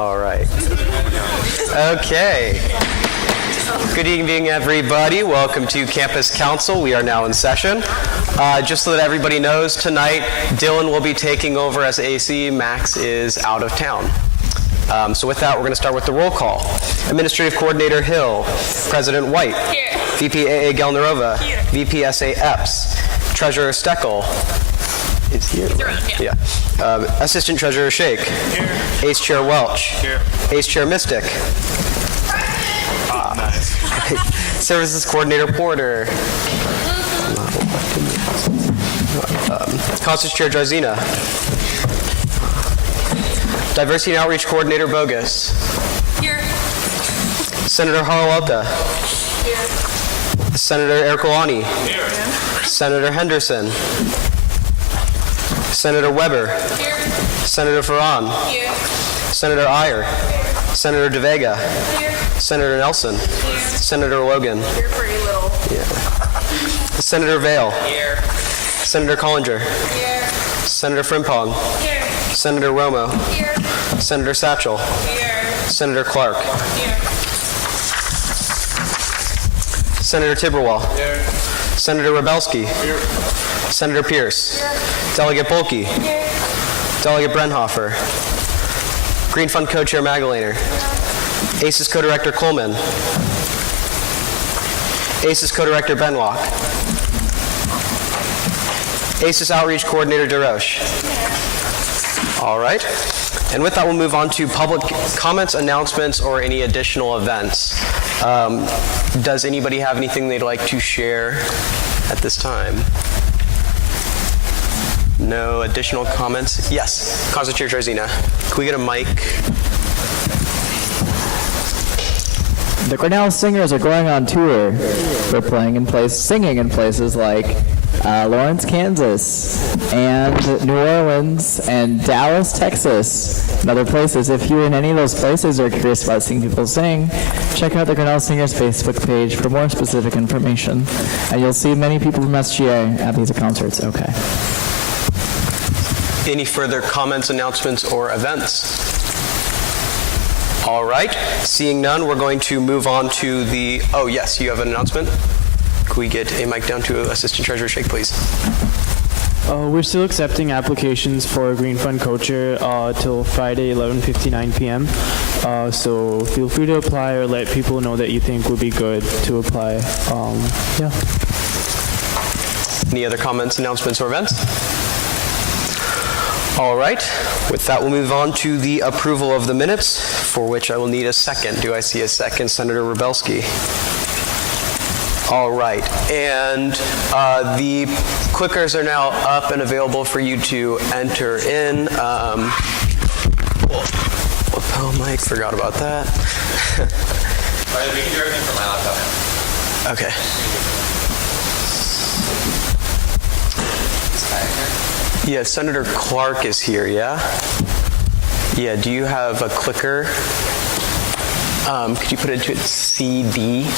All right. Okay. Good evening, everybody. Welcome to Campus Council. We are now in session. Just so that everybody knows, tonight Dylan will be taking over as AC. Max is out of town. So with that, we're going to start with the roll call. Administrative Coordinator Hill, President White, Here. VP AA Gelnerova, Here. VP SA Epps, Treasurer Steckel is here. He's around, yeah. Assistant Treasurer Shake, Here. Ace Chair Welch, Here. Ace Chair Mystic, Nice. Services Coordinator Porter, Constance Chair Jarzina, Diversity and Outreach Coordinator Bogus, Here. Senator Harwalta, Here. Senator Ercolani, Here. Senator Henderson, Senator Weber, Here. Senator Farran, Here. Senator Iyer, Senator De Vega, Here. Senator Nelson, Senator Logan, Here for a little. Senator Vale, Here. Senator Collinger, Here. Senator Frimpong, Here. Senator Romo, Here. Senator Satchel, Here. Senator Clark, Here. Senator Tiberwall, Here. Senator Rebelski, Here. Senator Pierce, Delegate Bolke, Here. Delegate Brenhofer, Green Fund Co-Chair Magdalena, ACES Co-Director Coleman, ACES Co-Director Benwalk, ACES Outreach Coordinator DeRoche. All right. And with that, we'll move on to public comments, announcements, or any additional events. Does anybody have anything they'd like to share at this time? No additional comments? Yes, Constance Chair Jarzina. Can we get a mic? The Grinnell Singers are going on tour. They're singing in places like Lawrence, Kansas, and New Orleans, and Dallas, Texas, and other places. If you're in any of those places or curious about seeing people sing, check out the Grinnell Singers Facebook page for more specific information. And you'll see many people from SGA at these concerts. Okay. Any further comments, announcements, or events? All right. Seeing none, we're going to move on to the... Oh, yes, you have an announcement? Can we get a mic down to Assistant Treasurer Shake, please? We're still accepting applications for Green Fund Co-Chair till Friday, 11:59 p.m. So feel free to apply or let people know that you think would be good to apply. Yeah. Any other comments, announcements, or events? All right. With that, we'll move on to the approval of the minutes, for which I will need a second. Do I see a second? Senator Rebelski. All right. And the clickers are now up and available for you to enter in. Oh, Mike, forgot about that. We can do everything from my laptop. Okay. Yeah, Senator Clark is here, yeah? Yeah, do you have a clicker? Could you put it to CD?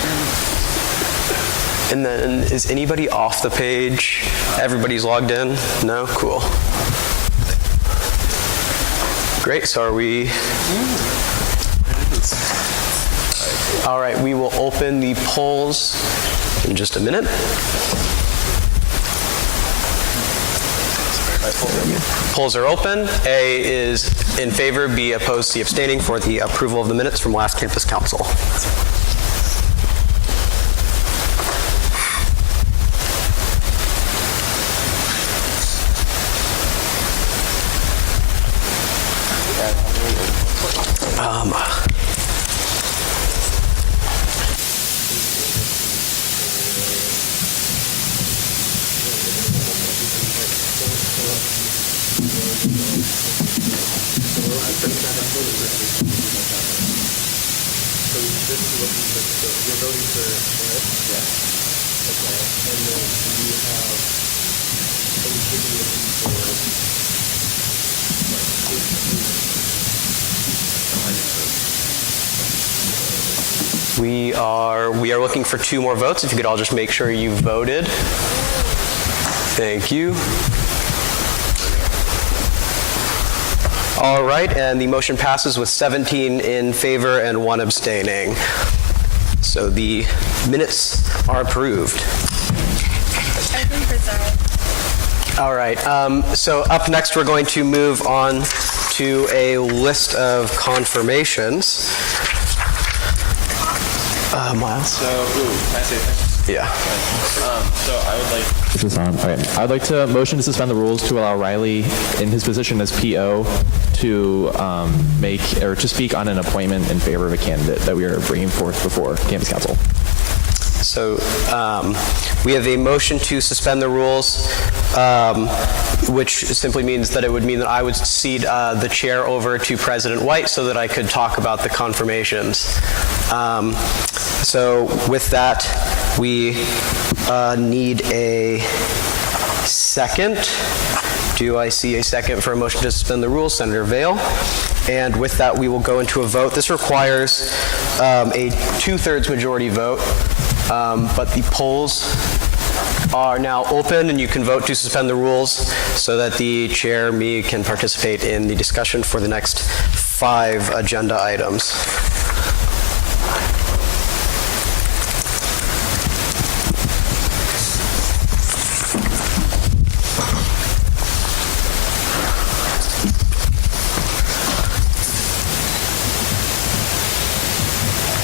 And then, is anybody off the page? Everybody's logged in? No? Cool. Great, so are we... All right, we will open the polls in just a minute. Polls are open. A is in favor, B opposed, C abstaining for the approval of the minutes from last Campus Council. We are looking for 2 more votes. If you could all just make sure you voted. Thank you. All right, and the motion passes with 17 in favor and 1 abstaining. So the minutes are approved. I think it's All right, so up next we're going to move on to a list of confirmations. Miles? So, can I say something? Yeah. So I would like. This is on. Okay. I'd like to motion to suspend the rules to allow Riley, in his position as PO, to make or to speak on an appointment in favor of a candidate that we are bringing forth before Campus Council. So we have a motion to suspend the rules, which simply means that it would mean that I would cede the chair over to President White so that I could talk about the confirmations. So with that, we need a second. Do I see a second for a motion to suspend the rules? Senator Vail. And with that, we will go into a vote. This requires a 2/3 majority vote, but the polls are now open and you can vote to suspend the rules so that the chair, me, can participate in the discussion for the next 5 agenda items.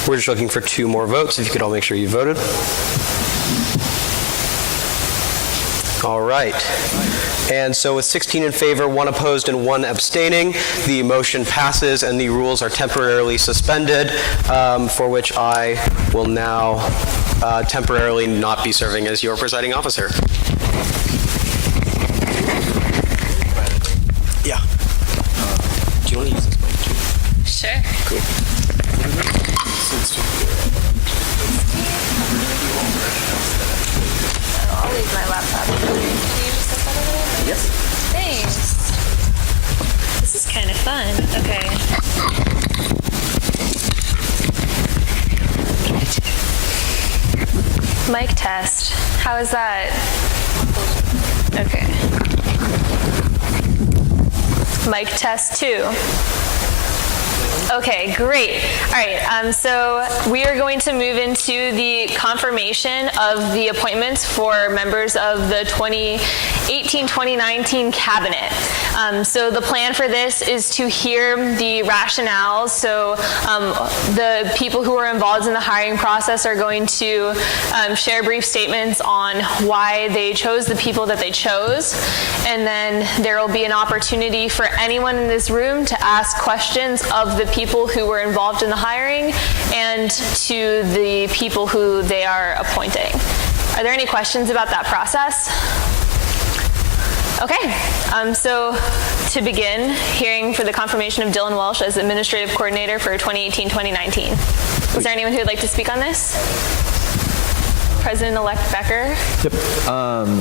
We're just looking for 2 more votes. If you could all make sure you voted. All right. And so with 16 in favor, 1 opposed, and 1 abstaining, the motion passes and the rules are temporarily suspended, for which I will now temporarily not be serving as your presiding officer. Yeah. Do you want to use this mic too? Sure. Cool. I'll leave my laptop. Can you just set that over there? Yes. Thanks. This is kind of fun. Okay. Mic test. How is that? Okay. Mic test 2. Okay, great. All right, so we are going to move into the confirmation of the appointments for members of the 2018-2019 cabinet. So the plan for this is to hear the rationales. So the people who are involved in the hiring process are going to share brief statements on why they chose the people that they chose. And then there will be an opportunity for anyone in this room to ask questions of the people who were involved in the hiring and to the people who they are appointing. Are there any questions about that process? Okay, so to begin, hearing for the confirmation of Dylan Welsh as Administrative Coordinator for 2018-2019. Is there anyone who would like to speak on this? President-elect Becker. Yep.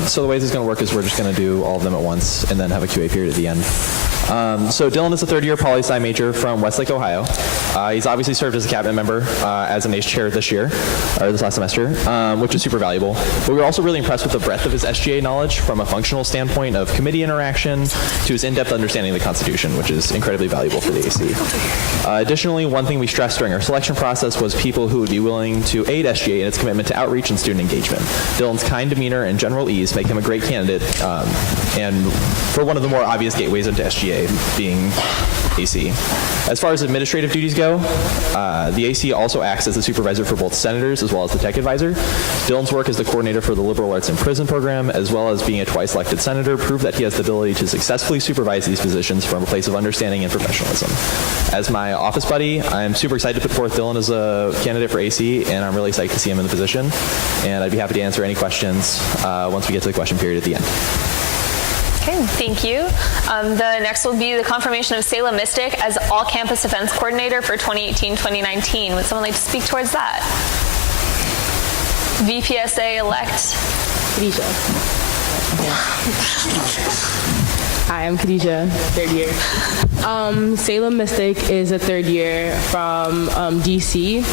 So the way this is going to work is we're just going to do all of them at once and then have a QA period at the end. So Dylan is a third-year poli-sci major from Westlake, Ohio. He's obviously served as a cabinet member as an ACE chair this year, or this last semester, which is super valuable. But we were also really impressed with the breadth of his SGA knowledge from a functional standpoint of committee interaction to his in-depth understanding of the Constitution, which is incredibly valuable for the AC. Additionally, one thing we stressed during our selection process was people who would be willing to aid SGA in its commitment to outreach and student engagement. Dylan's kind demeanor and general ease make him a great candidate, and for one of the more obvious gateways into SGA being AC. As far as administrative duties go, the AC also acts as the supervisor for both senators as well as the tech advisor. Dylan's work as the coordinator for the Liberal Arts in Prison program, as well as being a twice-elected senator, prove that he has the ability to successfully supervise these positions from a place of understanding and professionalism. As my office buddy, I'm super excited to put forth Dylan as a candidate for AC, and I'm really psyched to see him in the position. And I'd be happy to answer any questions once we get to the question period at the end. Okay, thank you. The next will be the confirmation of Selah Mystic as All-Campus Events Coordinator for 2018-2019. Would someone like to speak towards that? VPSA-elect. Khadijah. Hi, I'm Khadijah, third year. Selah Mystic is a third year from DC,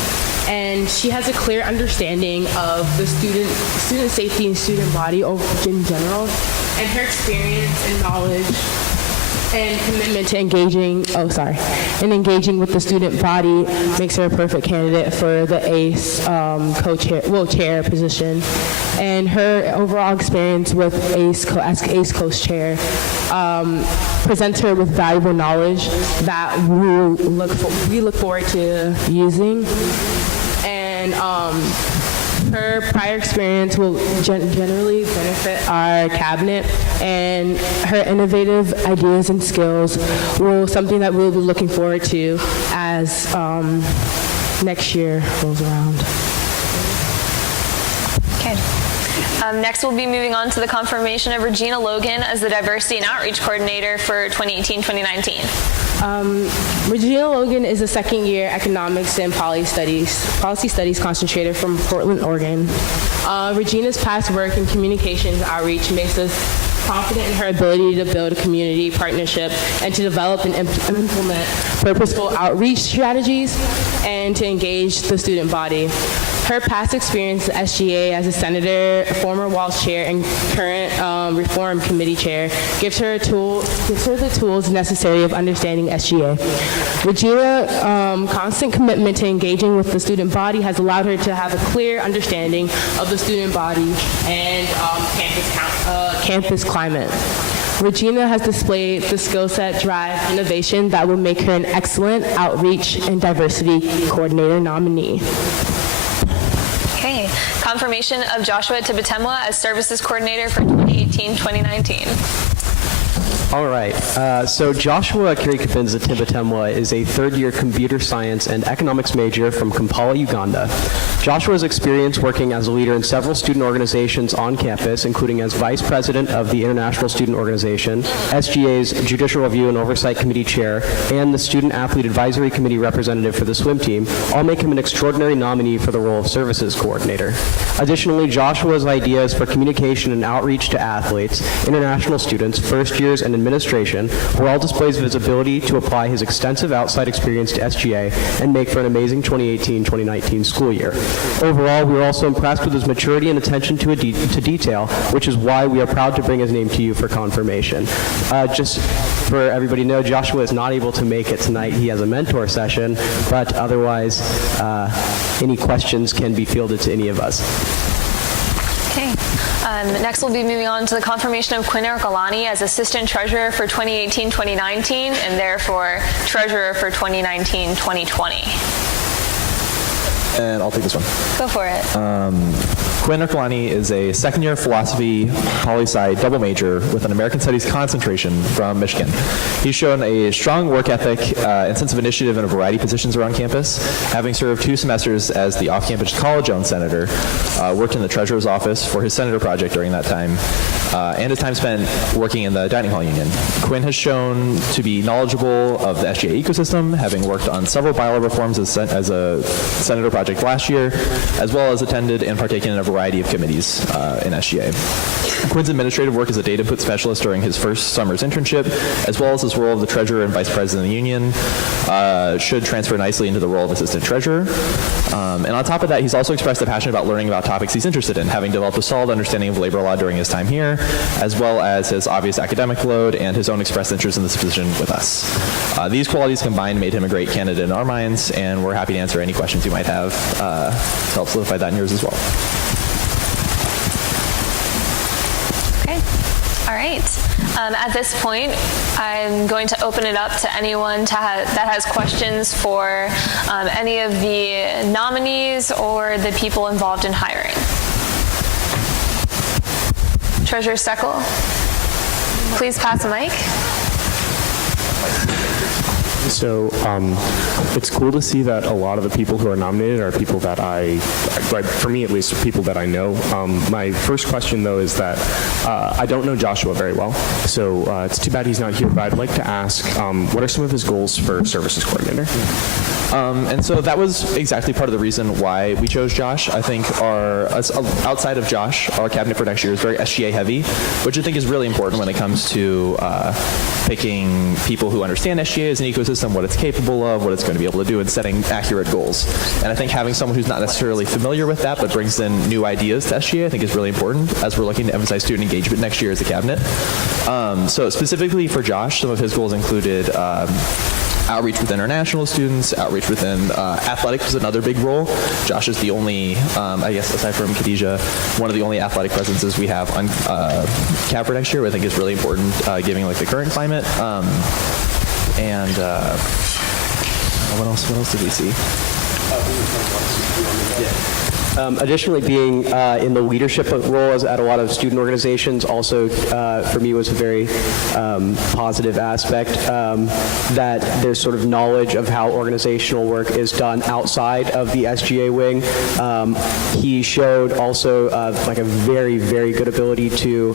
and she has a clear understanding of the student safety and student body in general, and her experience and knowledge and commitment to engaging with the student body makes her a perfect candidate for the ACE chair position. And her overall experience with as ACE co-chair presents her with valuable knowledge that we look forward to using. And her prior experience will generally benefit our cabinet, and her innovative ideas and skills will something that we'll be looking forward to as next year rolls around. Okay. Next, we'll be moving on to the confirmation of Regina Logan as the Diversity and Outreach Coordinator for 2018-2019. Regina Logan is a second-year economics and policy studies concentrator from Portland, Oregon. Regina's past work in communications and outreach makes us confident in her ability to build a community partnership and to develop and implement purposeful outreach strategies and to engage the student body. Her past experience at SGA as a senator, former Walsh chair, and current reform committee chair gives her the tools necessary of understanding SGA. Regina's constant commitment to engaging with the student body has allowed her to have a clear understanding of the student body and campus climate. Regina has displayed the skill set, drive, innovation that will make her an excellent outreach and diversity coordinator nominee. Okay. Confirmation of Joshua Tibetemwa as Services Coordinator for 2018-2019. All right. So Joshua Kirikapinza Tibetemwa is a third-year computer science and economics major from Kampala, Uganda. Joshua's experience working as a leader in several student organizations on campus, including as vice president of the International Student Organization, SGA's Judicial Review and Oversight Committee chair, and the Student Athlete Advisory Committee representative for the swim team, all make him an extraordinary nominee for the role of services coordinator. Additionally, Joshua's ideas for communication and outreach to athletes, international students, first years, and administration were all displays of his ability to apply his extensive outside experience to SGA and make for an amazing 2018-2019 school year. Overall, we were also impressed with his maturity and attention to detail, which is why we are proud to bring his name to you for confirmation. Just for everybody to know, Joshua is not able to make it tonight. He has a mentor session, but otherwise, any questions can be fielded to any of us. Okay. Next, we'll be moving on to the confirmation of Quinn Ercolani as Assistant Treasurer for 2018-2019 and therefore Treasurer for 2019-2020. And I'll take this one. Go for it. Quinn Ercolani is a second-year philosophy poli-sci double major with an American Studies concentration from Michigan. He's shown a strong work ethic and sense of initiative in a variety of positions around campus, having served 2 semesters as the off-campus college-owned senator, worked in the treasurer's office for his senator project during that time, and his time spent working in the dining hall union. Quinn has shown to be knowledgeable of the SGA ecosystem, having worked on several bylaw reforms as a senator project last year, as well as attended and partaken in a variety of committees in SGA. Quinn's administrative work as a data input specialist during his first summer's internship, as well as his role of the treasurer and vice president of the union, should transfer nicely into the role of assistant treasurer. And on top of that, he's also expressed a passion about learning about topics he's interested in, having developed a solid understanding of labor law during his time here, as well as his obvious academic load and his own expressed interest in this position with us. These qualities combined made him a great candidate in our minds, and we're happy to answer any questions you might have to help solidify that in yours as well. Okay. All right. At this point, I'm going to open it up to anyone that has questions for any of the nominees or the people involved in hiring. Treasurer Steckel, please pass the mic. So it's cool to see that a lot of the people who are nominated are people that for me at least, are people that I know. My first question, though, is that I don't know Joshua very well, so it's too bad he's not here, but I'd like to ask, what are some of his goals for services coordinator? And so that was exactly part of the reason why we chose Josh. I think outside of Josh, our cabinet for next year is very SGA heavy, which I think is really important when it comes to picking people who understand SGA as an ecosystem, what it's capable of, what it's going to be able to do, and setting accurate goals. And I think having someone who's not necessarily familiar with that but brings in new ideas to SGA I think is really important as we're looking to emphasize student engagement next year as a cabinet. So specifically for Josh, some of his goals included outreach with international students, outreach within athletics is another big role. Josh is the only, I guess aside from Khadijah, one of the only athletic presences we have on CAB for next year, which I think is really important given like the current climate. And what else did we see? Additionally, being in the leadership roles at a lot of student organizations also, for me, was a very positive aspect, that there's sort of knowledge of how organizational work is done outside of the SGA wing. He showed also like a very, very good ability to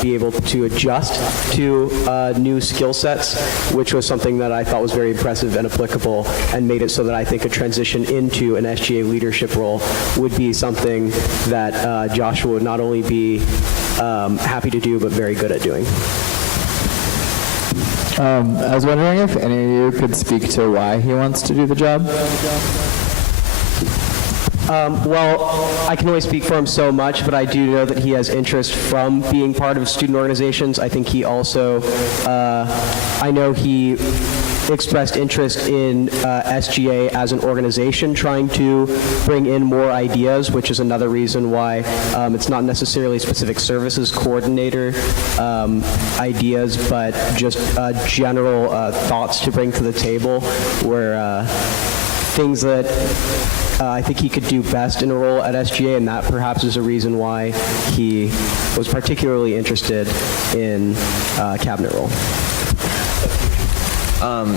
be able to adjust to new skill sets, which was something that I thought was very impressive and applicable and made it so that I think a transition into an SGA leadership role would be something that Joshua would not only be happy to do, but very good at doing. I was wondering if any of you could speak to why he wants to do the job. Well, I can only speak for him so much, but I do know that he has interest from being part of student organizations. I think he also, I know he expressed interest in SGA as an organization, trying to bring in more ideas, which is another reason why it's not necessarily specific services coordinator ideas, but just general thoughts to bring to the table, where things that I think he could do best in a role at SGA, and that perhaps is a reason why he was particularly interested in cabinet role.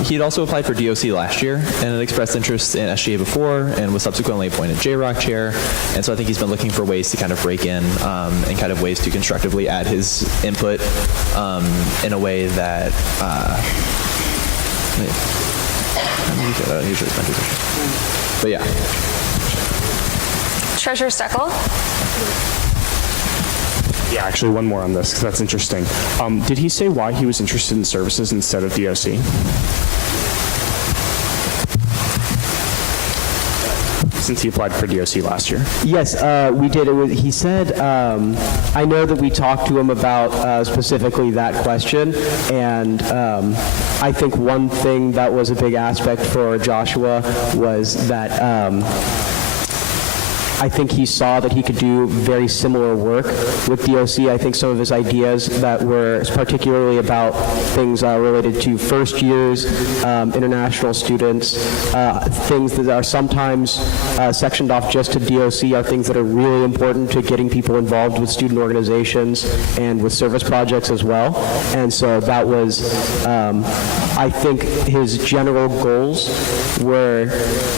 He had also applied for DOC last year and had expressed interest in SGA before and was subsequently appointed JROC chair. And so I think he's been looking for ways to kind of break in and kind of ways to constructively add his input in a way that but yeah. Treasurer Steckel? Yeah, actually, one more on this, because that's interesting. Did he say why he was interested in services instead of DOC? Since he applied for DOC last year. Yes, we did. He said, I know that we talked to him about specifically that question, and I think one thing that was a big aspect for Joshua was that I think he saw that he could do very similar work with DOC. I think some of his ideas that were particularly about things related to first years, international students, things that are sometimes sectioned off just to DOC are things that are really important to getting people involved with student organizations and with service projects as well. And so that was, I think his general goals were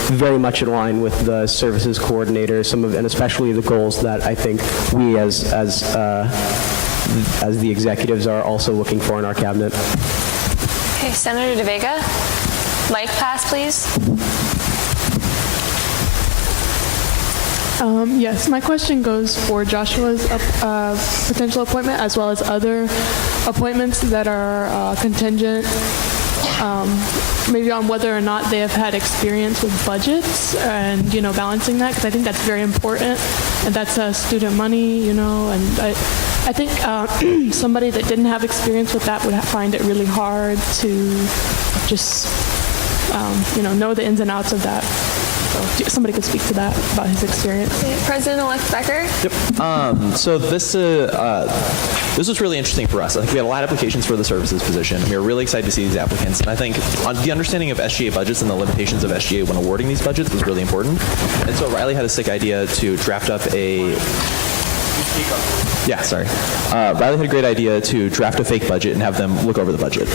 very much in line with the services coordinators, and especially the goals that I think we as the executives are also looking for in our cabinet. Okay, Senator DeVega. Mic pass, please. Yes, my question goes for Joshua's potential appointment as well as other appointments that are contingent, maybe on whether or not they have had experience with budgets and, balancing that, because I think that's very important, and that's student money, and I think somebody that didn't have experience with that would find it really hard to just, know the ins and outs of that. So somebody could speak to that about his experience. President-elect Becker? Yep. So this was really interesting for us. I think we had a lot of applications for the services position. We were really excited to see these applicants. And I think the understanding of SGA budgets and the limitations of SGA when awarding these budgets was really important. And so Riley had a sick idea to draft up a Yeah, sorry. Riley had a great idea to draft a fake budget and have them look over the budget.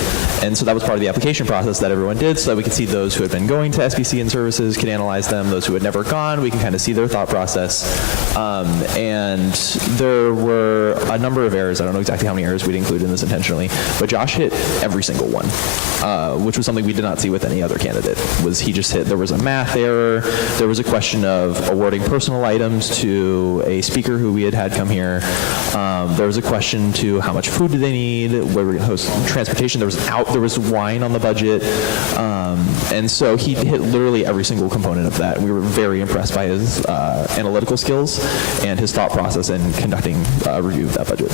And so that was part of the application process that everyone did so that we could see those who had been going to SBC and services, could analyze them. Those who had never gone, we can kind of see their thought process. And there were a number of errors. I don't know exactly how many errors we'd include in this intentionally, but Josh hit every single one, which was something we did not see with any other candidate. He just hit, there was a math error, there was a question of awarding personal items to a speaker who we had come here. There was a question to how much food do they need, where we're going to host transportation. There was wine on the budget. And so he hit literally every single component of that. We were very impressed by his analytical skills and his thought process in conducting a review of that budget.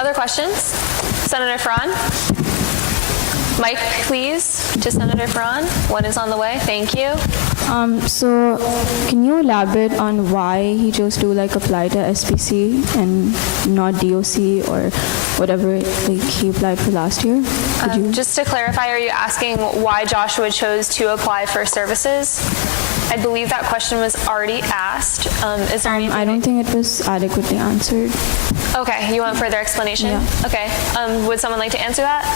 Other questions? Senator Farran? Mic, please, to Senator Farran. One is on the way. Thank you. So can you elaborate on why he chose to apply to SPC and not DOC or whatever he applied for last year? Just to clarify, are you asking why Joshua chose to apply for services? I believe that question was already asked. Is there anything? I don't think it was adequately answered. Okay, you want further explanation? Yeah. Okay. Would someone like to answer that?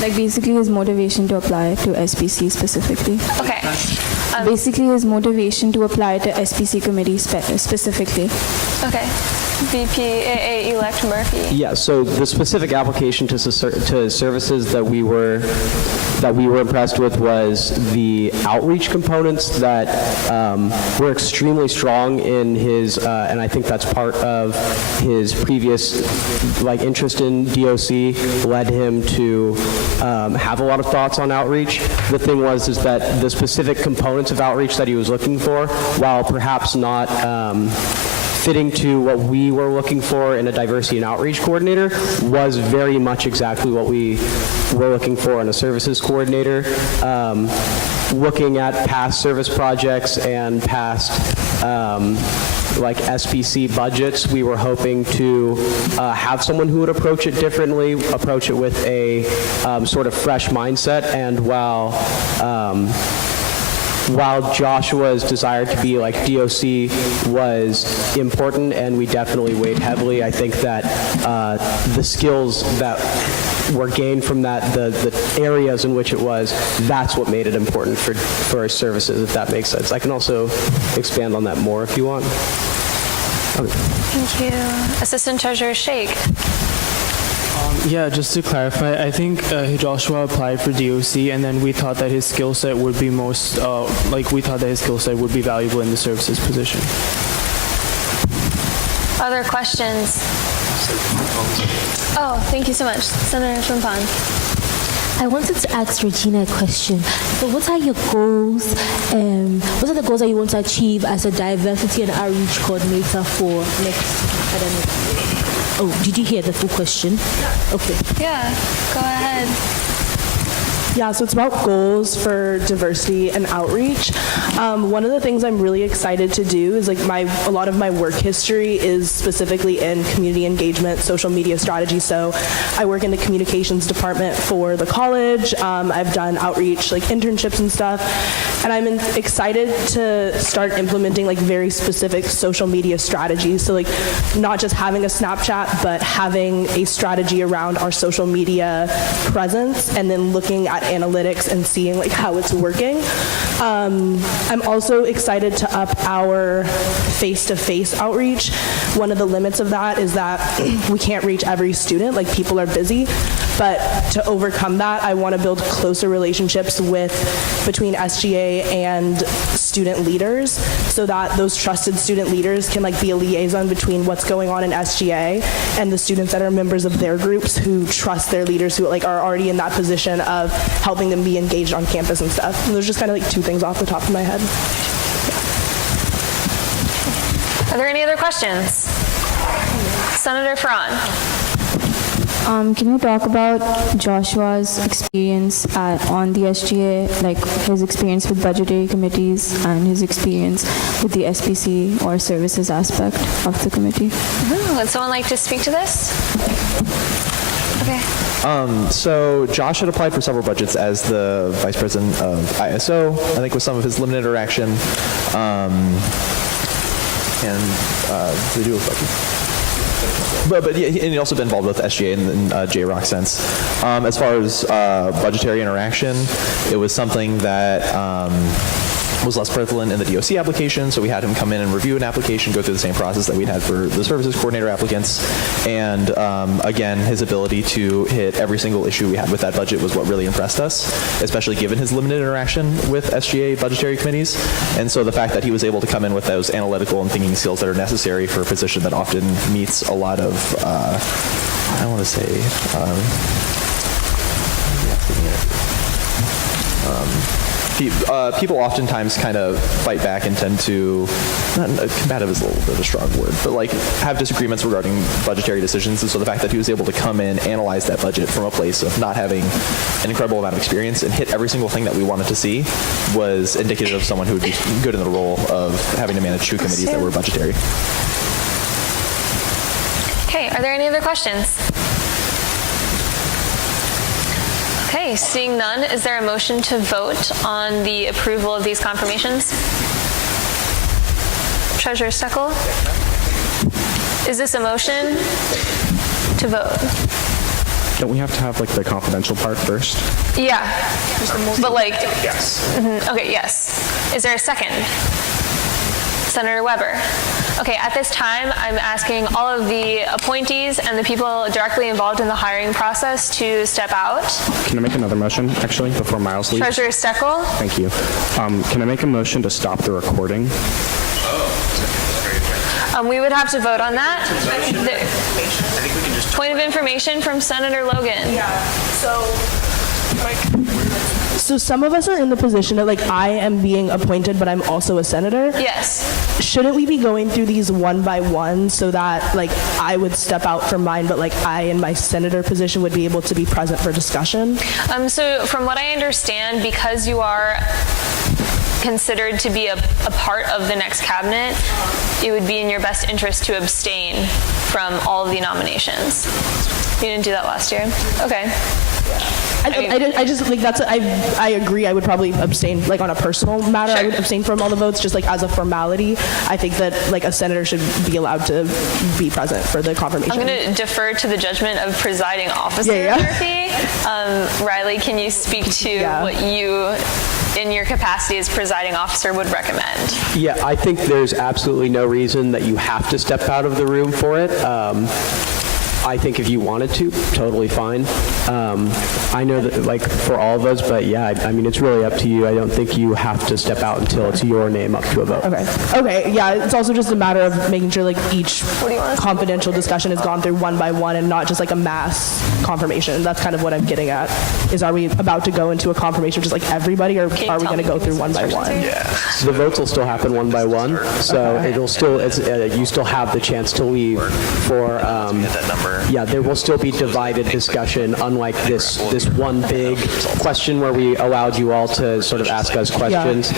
Basically his motivation to apply to SPC specifically. Okay. Basically his motivation to apply to SPC committee specifically. Okay. VP-AA-elect Murphy. Yeah, so the specific application to services that we were impressed with was the outreach components that were extremely strong in his, and I think that's part of his previous interest in DOC led him to have a lot of thoughts on outreach. The thing was that the specific components of outreach that he was looking for, while perhaps not fitting to what we were looking for in a diversity and outreach coordinator, was very much exactly what we were looking for in a services coordinator. Looking at past service projects and past SPC budgets, we were hoping to have someone who would approach it differently, approach it with a sort of fresh mindset, and while Joshua's desire to be like DOC was important, and we definitely weighed heavily, I think that the skills that were gained from that, the areas in which it was, that's what made it important for our services, if that makes sense. I can also expand on that more if you want. Okay. Thank you. Assistant Treasurer Sheikh. Yeah, just to clarify, I think Joshua applied for DOC, and then we thought that his skill set would be would be valuable in the services position. Other questions? Oh, thank you so much. Senator Frimpong. I wanted to ask Regina a question. So what are your goals? What are the goals that you want to achieve as a diversity and outreach coordinator for next academic year? Oh, did you hear the full question? Okay. Yeah, go ahead. Yeah, so it's about goals for diversity and outreach. One of the things I'm really excited to do is a lot of my work history is specifically in community engagement, social media strategy. So I work in the communications department for the college. I've done outreach, internships and stuff. And I'm excited to start implementing very specific social media strategies. So not just having a Snapchat, but having a strategy around our social media presence, and then looking at analytics and seeing how it's working. I'm also excited to up our face-to-face outreach. One of the limits of that is that we can't reach every student, people are busy, but to overcome that, I want to build closer relationships between SGA and student leaders, so that those trusted student leaders can be a liaison between what's going on in SGA and the students that are members of their groups who trust their leaders, who are already in that position of helping them be engaged on campus and stuff. And those are just kind of two things off the top of my head. Are there any other questions? Senator Farran. Can you talk about Joshua's experience on the SGA, his experience with budgetary committees and his experience with the SPC or services aspect of the committee? Would someone like to speak to this? Okay. So Josh had applied for several budgets as the vice president of ISO, I think with some of his limited interaction. and they do look lucky. But yeah, and he's also been involved with SGA and J-Rock since. As far as budgetary interaction, it was something that was less prevalent in the DOC application, so we had him come in and review an application, go through the same process that we'd had for the services coordinator applicants, and again, his ability to hit every single issue we had with that budget was what really impressed us, especially given his limited interaction with SGA budgetary committees, and so the fact that he was able to come in with those analytical and thinking skills that are necessary for a position that often meets a lot of, I don't want to say, people oftentimes kind of fight back and tend to, not combative is a little bit of a strong word, but like have disagreements regarding budgetary decisions. And so the fact that he was able to come in, analyze that budget from a place of not having an incredible amount of experience and hit every single thing that we wanted to see was indicative of someone who would be good in the role of having to manage two committees that were budgetary. Okay, are there any other questions? Okay, seeing none, is there a motion to vote on the approval of these confirmations? Treasurer Steckel? Is this a motion to vote? Don't we have to have like the confidential part first? Yeah, but like, Yes. okay, yes. Is there a second? Senator Weber. Okay, at this time, I'm asking all of the appointees and the people directly involved in the hiring process to step out. Can I make another motion, actually, before Miles leaves? Treasurer Steckel. Thank you. Can I make a motion to stop the recording? We would have to vote on that. Point of information from Senator Logan. Yeah, so some of us are in the position that, like, I am being appointed, but I'm also a senator. Yes. Shouldn't we be going through these one by one so that, like, I would step out from mine, but, like, I in my senator position would be able to be present for discussion? So from what I understand, because you are considered to be a part of the next cabinet, it would be in your best interest to abstain from all of the nominations. You didn't do that last year? Okay. I just like I agree. I would probably abstain, like on a personal matter. Sure. I would abstain from all the votes, just like as a formality. I think that like a senator should be allowed to be present for the confirmation. I'm going to defer to the judgment of presiding officer, Murphy. Riley, can you speak to what you, in your capacity as presiding officer, would recommend? Yeah, I think there's absolutely no reason that you have to step out of the room for it. I think if you wanted to, totally fine. I know that, like, for all of us, but yeah, I mean, it's really up to you. I don't think you have to step out until it's your name up to a vote. Okay, yeah, it's also just a matter of making sure, like, each confidential discussion has gone through one by one and not just, like, a mass confirmation. That's kind of what I'm getting at, is are we about to go into a confirmation just like everybody, or are we going to go through one by one? Yeah. So the votes will still happen one by one, so it'll still, you still have the chance to leave for, yeah, there will still be divided discussion, unlike this one big question where we allowed you all to sort of ask us questions.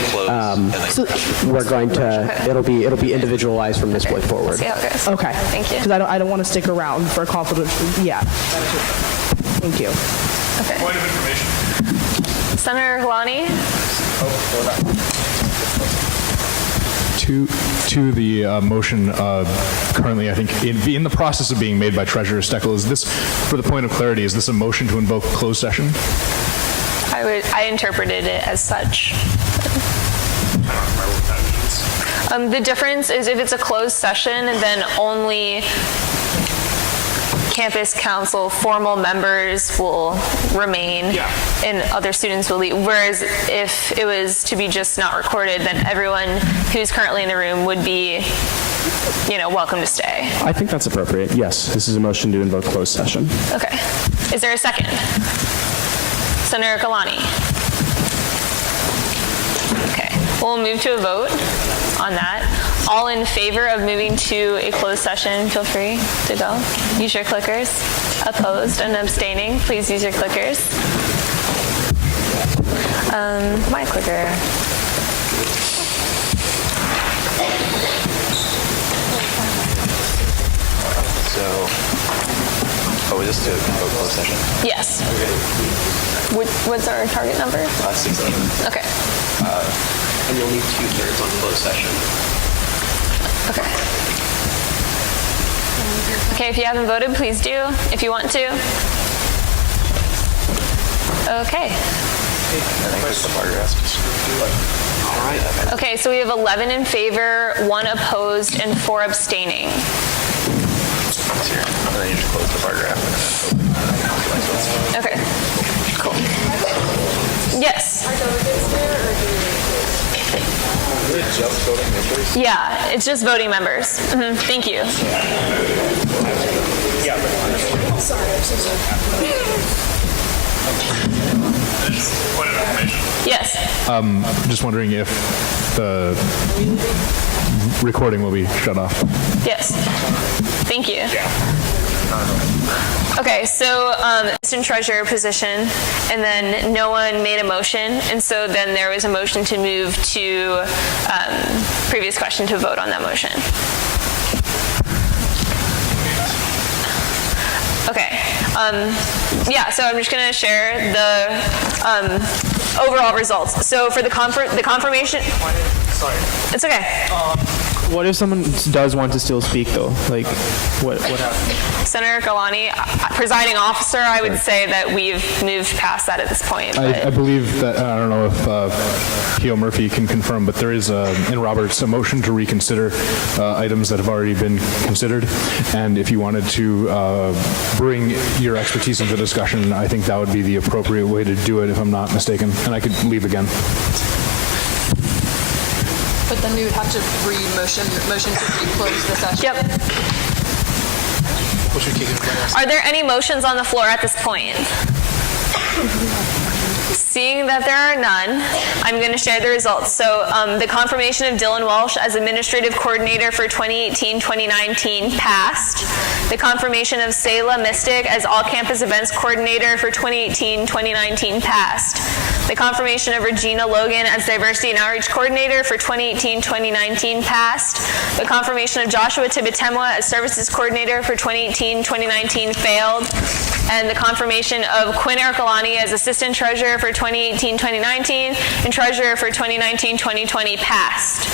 We're going to, it'll be individualized from this point forward. See how it goes. Okay. Thank you. Because I don't want to stick around for confidential. Yeah. Thank you. Okay. Point of information. Senator Galani. To the motion currently, I think, in the process of being made by Treasurer Steckel, is this, for the point of clarity, is this a motion to invoke closed session? I interpreted it as such. The difference is if it's a closed session, then only campus council formal members will remain and other students will leave. Whereas if it was to be just not recorded, then everyone who's currently in the room would be, welcome to stay. I think that's appropriate. Yes, this is a motion to invoke closed session. Okay. Is there a second? Senator Galani. Okay. We'll move to a vote on that. All in favor of moving to a closed session, feel free to go. Use your clickers. Opposed and abstaining, please use your clickers. My clicker. Is this to invoke closed session? Yes. What's our target number? 16. Okay. And you'll need 2/3 on closed session. Okay, if you haven't voted, please do, if you want to. Okay. Okay, so we have 11 in favor, 1 opposed, and 4 abstaining. And then you just close the bar graph. Okay, cool. Yes. Yeah, it's just voting members. Thank you. Yes. Just wondering if the recording will be shut off. Yes. Thank you. Okay, so assistant treasurer position, and then no one made a motion, and so then there was a motion to move to previous question to vote on that motion. Okay. Yeah, so I'm just going to share the overall results. So for the confirmation... Sorry. It's okay. What if someone does want to still speak, though? Like, what happens? Senator Galani, presiding officer, I would say that we've moved past that at this point. I believe that, I don't know if Keo Murphy can confirm, but there is, in Roberts, a motion to reconsider items that have already been considered. And if you wanted to bring your expertise into discussion, I think that would be the appropriate way to do it, if I'm not mistaken. And I could leave again. But then we would have to motion to re-close the session. Yep. Are there any motions on the floor at this point? Seeing that there are none, I'm going to share the results. So the confirmation of Dylan Walsh as Administrative Coordinator for 2018-2019 passed. The confirmation of Selah Mystic as All-Campus Events Coordinator for 2018-2019 passed. The confirmation of Regina Logan as Diversity and Outreach Coordinator for 2018-2019 passed. The confirmation of Joshua Tibitemwa as Services Coordinator for 2018-2019 failed. And the confirmation of Quinn Ercolani as Assistant Treasurer for 2018-2019 and Treasurer for 2019-2020 passed.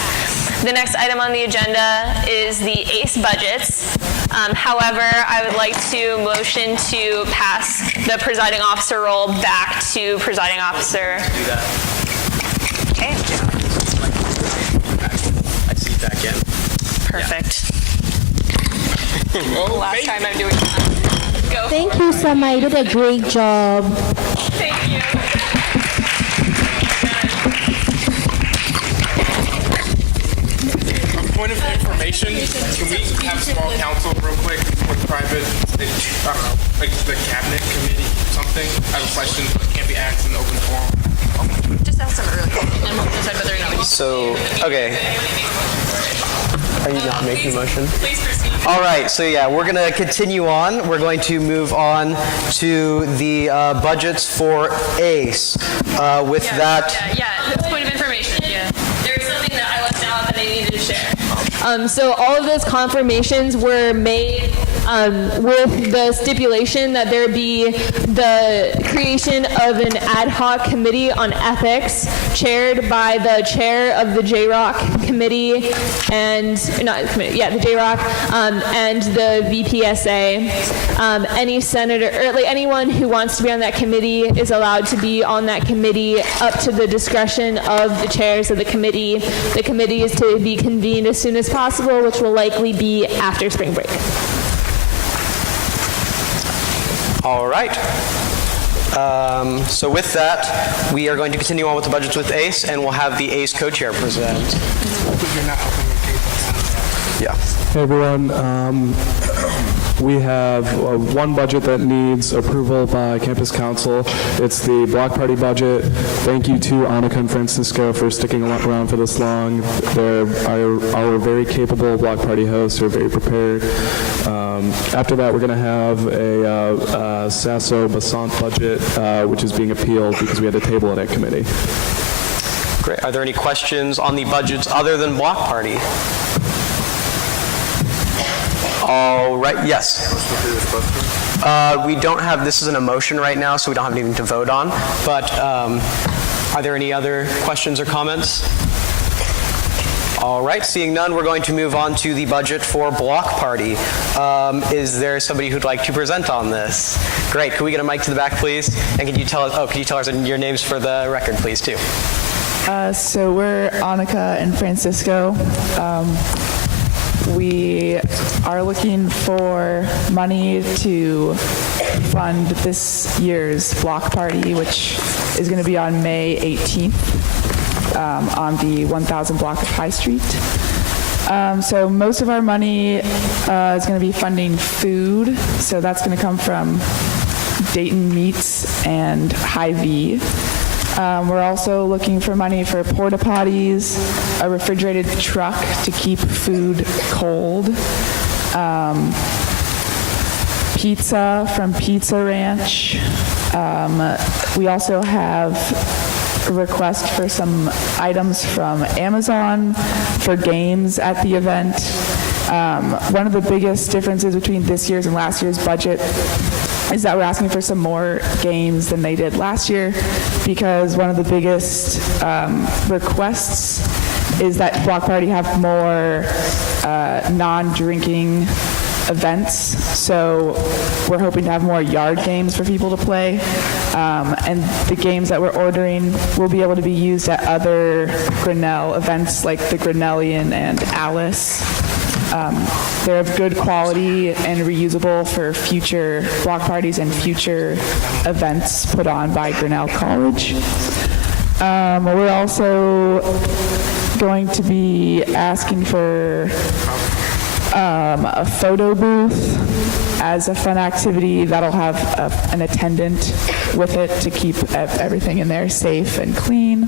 The next item on the agenda is the ACE budgets. However, I would like to motion to pass the presiding officer role back to presiding officer. Do that. Okay. I see back in. Perfect. Last time I'm doing that. Go. Thank you, Sama. You did a great job. Thank you. Point of information, can we have small council real quick with private, I don't know, like the cabinet committee, something? I have a question, but it can't be asked in open forum. Just ask them earlier, and we'll decide whether or not we... So, okay. Are you not making a motion? Please proceed. All right, so yeah, we're going to continue on. We're going to move on to the budgets for ACE. With that... Yeah, point of information. Yeah. There's something that I left out that I needed to share. So all of those confirmations were made with the stipulation that there be the creation of an ad hoc committee on ethics chaired by the chair of the JROC committee and, not committee, yeah, the JROC and the VPSA. Any senator, or like anyone who wants to be on that committee is allowed to be on that committee up to the discretion of the chairs of the committee. The committee is to be convened as soon as possible, which will likely be after spring break. All right. So with that, we are going to continue on with the budgets with ACE, and we'll have the ACE co-chair present. Yeah. Hey everyone, we have one budget that needs approval by campus council. It's the block party budget. Thank you to Annika and Francisco for sticking around for this long. They're our very capable block party hosts who are very prepared. After that, we're going to have a Sasso Basant budget, which is being appealed because we had to table it at committee. Great. Are there any questions on the budgets other than block party? All right, yes. We don't have, this isn't a motion right now, so we don't have anything to vote on, but are there any other questions or comments? All right, seeing none, we're going to move on to the budget for Block Party. Is there somebody who'd like to present on this? Great, can we get a mic to the back, please? And can you tell us your names for the record, please, too? So we're Annika and Francisco. We are looking for money to fund this year's block party, which is going to be on May 18th on the 1000 block of High Street. So most of our money is going to be funding food. So that's going to come from Dayton Meats and Hy-Vee. We're also looking for money for porta potties, a refrigerated truck to keep food cold, pizza from Pizza Ranch. We also have a request for some items from Amazon for games at the event. One of the biggest differences between this year's and last year's budget is that we're asking for some more games than they did last year, because one of the biggest requests is that Block Party have more non-drinking events. So we're hoping to have more yard games for people to play. And the games that we're ordering will be able to be used at other Grinnell events like the Grinnellian and Alice. They're of good quality and reusable for future block parties and future events put on by Grinnell College. We're also going to be asking for a photo booth as a fun activity that'll have an attendant with it to keep everything in there safe and clean.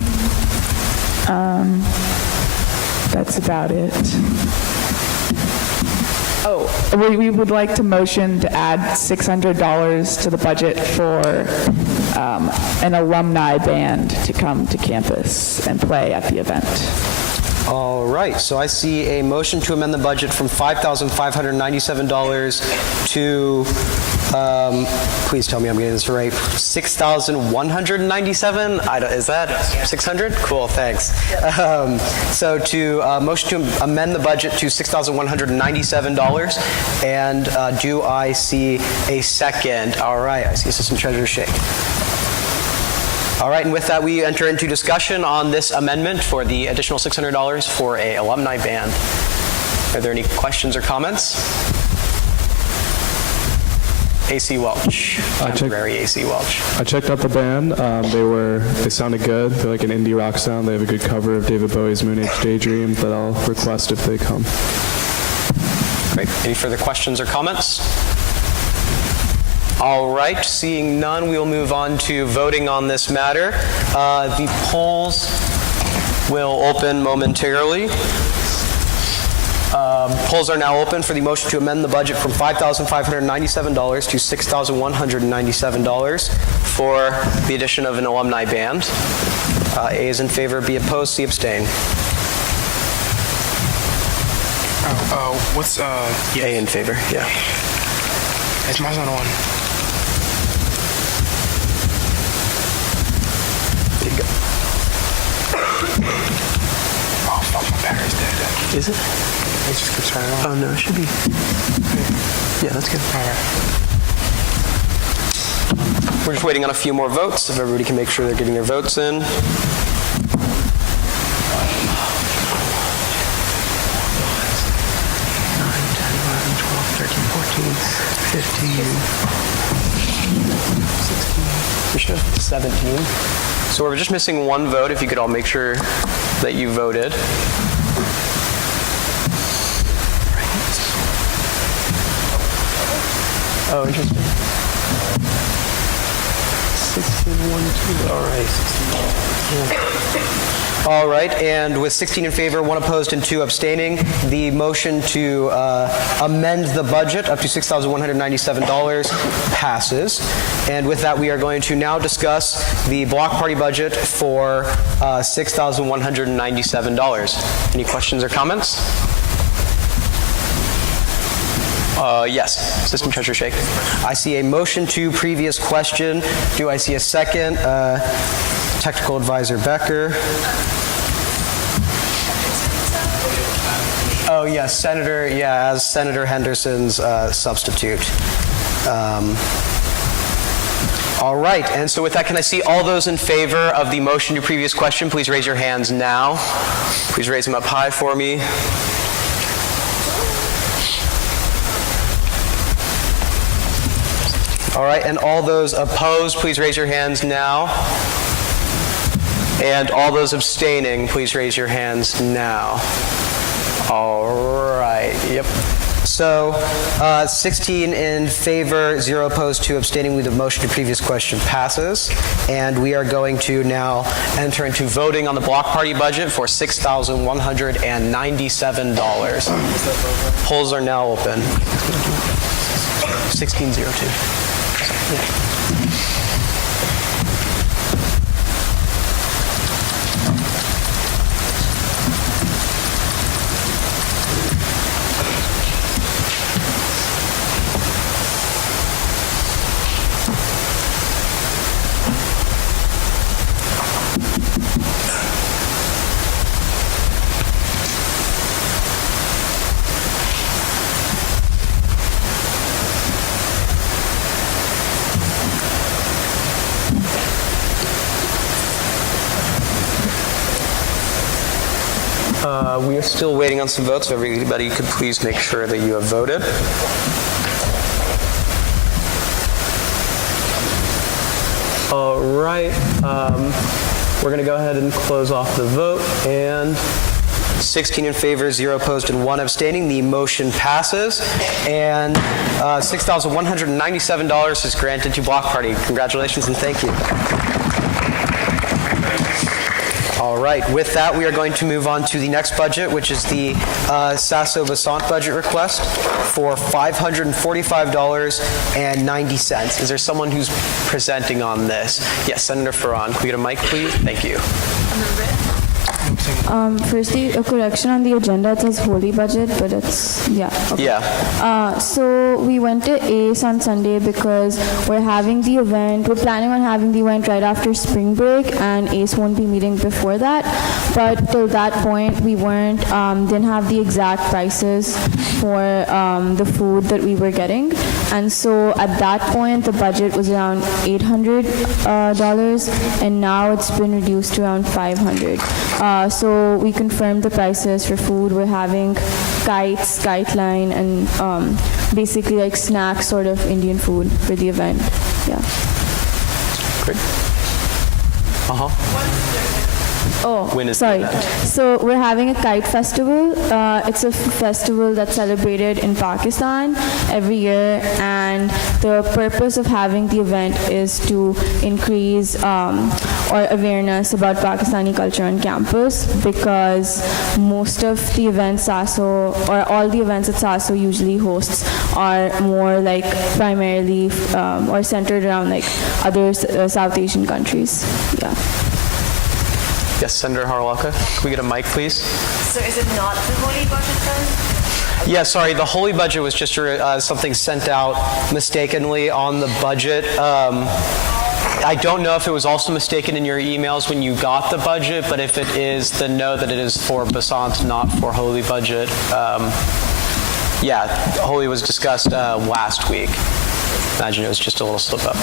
That's about it. Oh, we would like to motion to add $600 to the budget for an alumni band to come to campus and play at the event. All right, so I see a motion to amend the budget from $5,597 to, please tell me I'm getting this right, $6,197? Is that 600? Cool, thanks. So to motion to amend the budget to $6,197, and do I see a second? All right, I see Assistant Treasurer Shake. All right, and with that, we enter into discussion on this amendment for the additional $600 for a alumni band. Are there any questions or comments? AC Welch, temporary AC Welch. I checked out the band. They sounded good. They're like an indie rock sound. They have a good cover of David Bowie's Moon Age Daydream that I'll request if they come. Great. Any further questions or comments? All right, seeing none, we will move on to voting on this matter. The polls will open momentarily. Polls are now open for the motion to amend the budget from $5,597 to $6,197 for the addition of an alumni band. A is in favor, B opposed, C abstain. What's A in favor, yeah. It's my son on. There you go. Oh, fuck, my battery's dead. Is it? It just keeps turning on. Oh, no, it should be. Yeah, that's good. All right. We're just waiting on a few more votes, if everybody can make sure they're getting their votes in. 15, 16, we should have 17. So we're just missing one vote. If you could all make sure that you voted. Oh, interesting. 16, 1, 2, all right. 16. Yeah. All right, and with 16 in favor, 1 opposed, and 2 abstaining, the motion to amend the budget up to $6,197 passes. And with that, we are going to now discuss the block party budget for $6,197. Any questions or comments? Yes, Assistant Treasurer Shake. I see a motion to previous question. Do I see a second? Technical Advisor Becker. Oh, yes, Senator, as Senator Henderson's substitute. All right, and so with that, can I see all those in favor of the motion to previous question? Please raise your hands now. Please raise them up high for me. All right, and all those opposed, please raise your hands now. And all those abstaining, please raise your hands now. All right, yep. So 16 in favor, 0 opposed, 2 abstaining. The motion to previous question passes. And we are going to now enter into voting on the block party budget for $6,197. Polls are now open. 1602. Yeah. We are still waiting on some votes. If everybody could please make sure that you have voted. All right. We're going to go ahead and close off the vote. And 16 in favor, 0 opposed, and 1 abstaining. The motion passes. And $6,197 is granted to Block Party. Congratulations and thank you. All right, with that, we are going to move on to the next budget, which is the Sasso-Basant budget request for $545.90. Is there someone who's presenting on this? Yes, Senator Farran. Can we get a mic, please? Thank you. Firstly, a correction on the agenda. It says holy budget, but it's, yeah. Okay. Yeah. So we went to ACE on Sunday because we're having the event. We're planning on having the event right after spring break, and ACE won't be meeting before that. But till that point, we didn't have the exact prices for the food that we were getting. And so at that point, the budget was around $800, and now it's been reduced to around $500. So we confirmed the prices for food. We're having kites, kite line, and basically like snack sort of Indian food for the event. Yeah. Great. Oh, when is sorry. that? So we're having a kite festival. It's a festival that's celebrated in Pakistan every year, and the purpose of having the event is to increase or awareness about Pakistani culture on campus, because most of the events Sasso, or all the events that Sasso usually hosts, are more like primarily or centered around like other South Asian countries. Yeah. Yes, Senator Harlalka. Can we get a mic, please? So is it not the holy budget then? Yeah, sorry. The holy budget was just something sent out mistakenly on the budget. I don't know if it was also mistaken in your emails when you got the budget, but if it is, then know that it is for Basant, not for holy budget. Yeah, holy was discussed last week. Imagine it was just a little slip up.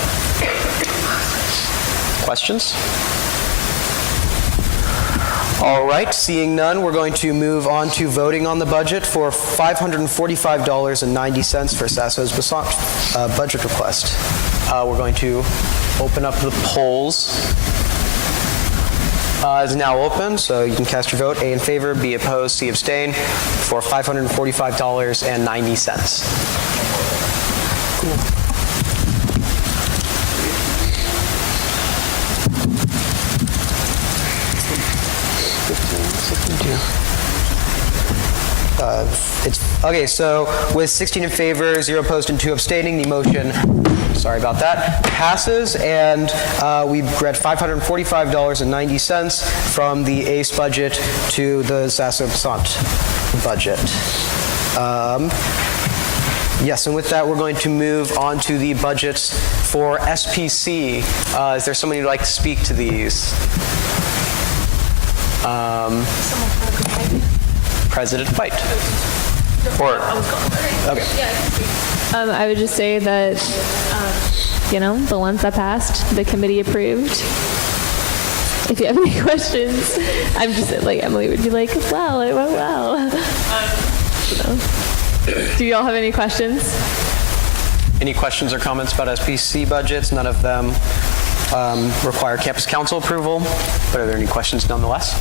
Questions? All right, seeing none, we're going to move on to voting on the budget for $545.90 for Sasso's Basant budget request. We're going to open up the polls. Is now open, so you can cast your vote. A in favor, B opposed, C abstain for $545.90. Cool. Okay, so with 16 in favor, 0 opposed, and 2 abstaining, the motion, sorry about that, passes, and we read $545.90 from the ACE budget to the Sasso-Basant budget. Yes, and with that, we're going to move on to the budgets for SPC. Is there someone who'd like to speak to these? President White. Or, okay. I would just say that, the ones that passed, the committee approved. If you have any questions, I'm just like, Emily would be like, well, it went well. Do you all have any questions? Any questions or comments about SPC budgets? None of them require campus council approval, but are there any questions nonetheless?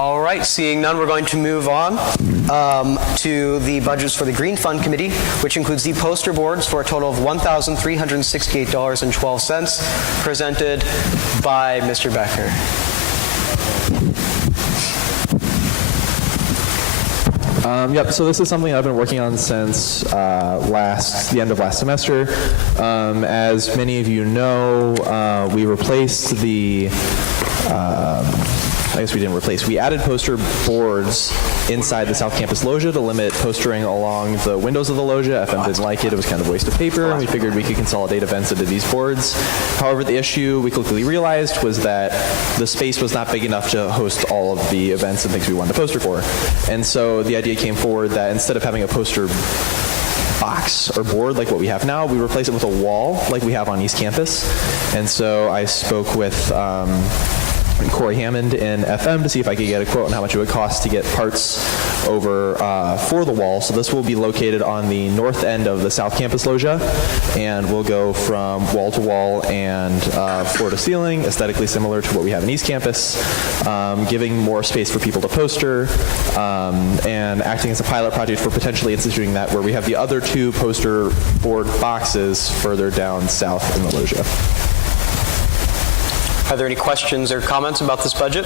All right, seeing none, we're going to move on to the budgets for the Green Fund Committee, which includes the poster boards for a total of $1,368.12, presented by Mr. Becker. Yep, so this is something I've been working on since the end of last semester. As many of you know, we replaced the I guess we didn't replace. We added poster boards inside the South Campus loggia to limit postering along the windows of the loggia. FM didn't like it. It was kind of a waste of paper, and we figured we could consolidate events into these boards. However, the issue we quickly realized was that the space was not big enough to host all of the events and things we wanted to poster for. And so the idea came forward that instead of having a poster box or board like what we have now, we replace it with a wall like we have on East Campus. And so I spoke with Corey Hammond in FM to see if I could get a quote on how much it would cost to get parts over for the wall. So this will be located on the north end of the South Campus loggia, and will go from wall to wall and floor to ceiling, aesthetically similar to what we have in East Campus, giving more space for people to poster, and acting as a pilot project for potentially instituting that where we have the other two poster board boxes further down south in the loggia. Are there any questions or comments about this budget?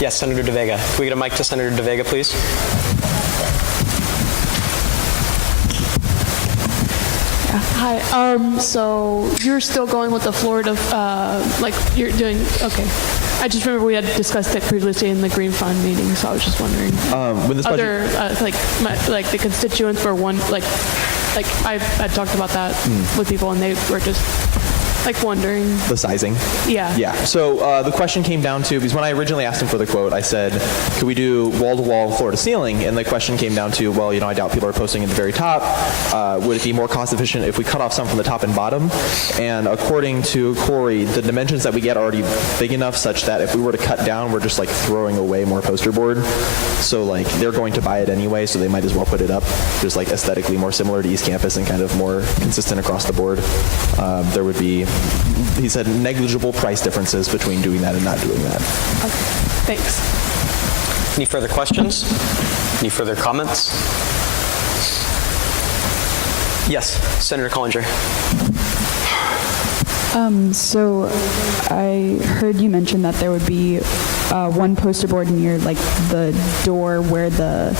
Yes, Senator De Vega. Can we get a mic to Senator De Vega, please? Hi. So you're still going with the Florida, like you're doing, okay. I just remember we had discussed it previously in the Green Fund meeting, so I was just wondering. When this other, like the constituents were one, like I talked about that with people, and they were just like wondering. The sizing? Yeah. Yeah. So the question came down to, because when I originally asked him for the quote, I said, could we do wall-to-wall, floor-to-ceiling? And the question came down to, well, I doubt people are posting at the very top. Would it be more cost-efficient if we cut off some from the top and bottom? And according to Corey, the dimensions that we get are already big enough such that if we were to cut down, we're just like throwing away more poster board. So like they're going to buy it anyway, so they might as well put it up, just like aesthetically more similar to East Campus and kind of more consistent across the board. There would be, he said, negligible price differences between doing that and not doing that. Okay, thanks. Any further questions? Any further comments? Yes, Senator Collinger. So I heard you mention that there would be one poster board near like the door where the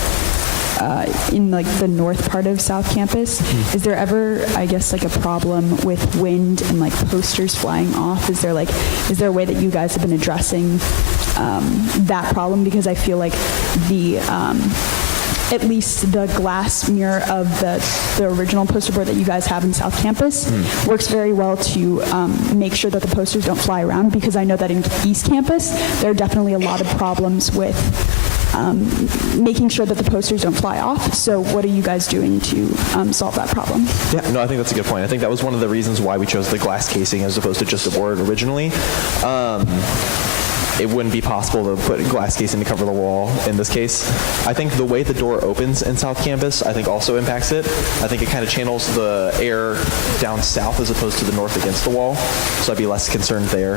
in like the north part of South Campus. Is there ever, I guess, like a problem with wind and like posters flying off? Is there a way that you guys have been addressing that problem? Because I feel like the at least the glass mirror of the original poster board that you guys have in South Campus works very well to make sure that the posters don't fly around, because I know that in East Campus there are definitely a lot of problems with making sure that the posters don't fly off. So what are you guys doing to solve that problem? Yeah, no, I think that's a good point. I think that was one of the reasons why we chose the glass casing as opposed to just a board originally. It wouldn't be possible to put glass casing to cover the wall in this case. I think the way the door opens in South Campus, I think also impacts it. I think it kind of channels the air down south as opposed to the north against the wall. So I'd be less concerned there.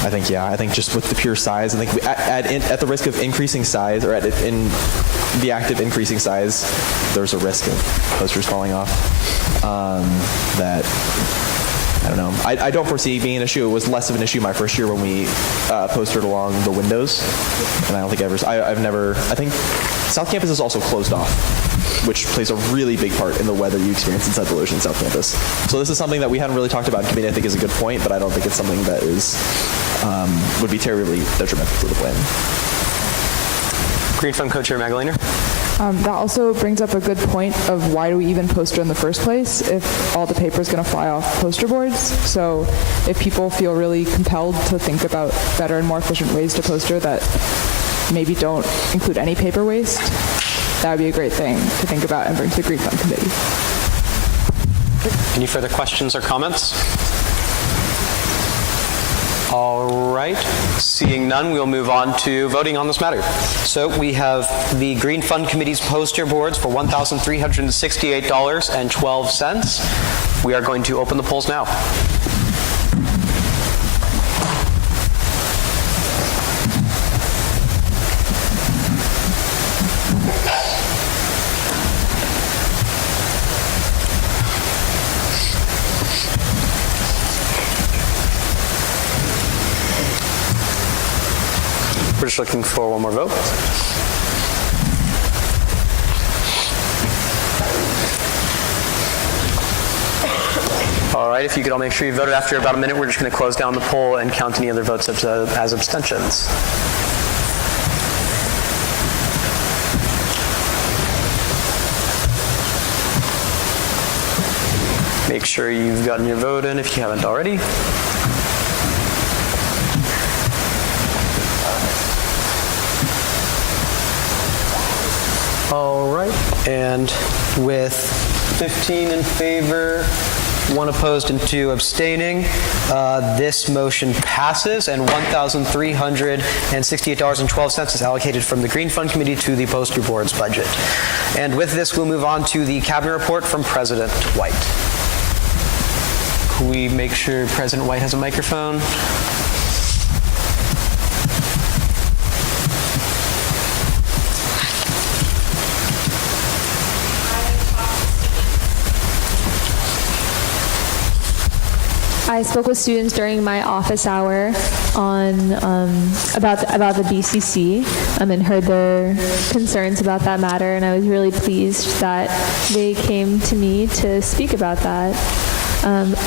I think just with the pure size, I think at the risk of increasing size, or in the act of increasing size, there's a risk of posters falling off. That, I don't know. I don't foresee being an issue. It was less of an issue my first year when we postered along the windows, and I don't think I think South Campus is also closed off, which plays a really big part in the weather you experience inside the loggia in South Campus. So this is something that we hadn't really talked about in committee. I think is a good point, but I don't think it's something that would be terribly detrimental to the plan. Green Fund Co-Chair Magdalena. That also brings up a good point of why do we even poster in the first place if all the paper is going to fly off poster boards. So if people feel really compelled to think about better and more efficient ways to poster that maybe don't include any paper waste, that would be a great thing to think about and bring to the Green Fund Committee. Any further questions or comments? All right, seeing none, we'll move on to voting on this matter. So we have the Green Fund Committee's poster boards for $1,368.12. We are going to open the polls now. We're just looking for one more vote. All right, if you could all make sure you voted after about a minute, we're just going to close down the poll and count any other votes as abstentions. Make sure you've gotten your vote in if you haven't already. All right, and with 15 in favor, 1 opposed, and 2 abstaining, this motion passes, and $1,368.12 is allocated from the Green Fund Committee to the poster boards budget. And with this, we'll move on to the cabinet report from President White. Can we make sure President White has a microphone? I spoke with students during my office hour on about the BCC and heard their concerns about that matter, and I was really pleased that they came to me to speak about that.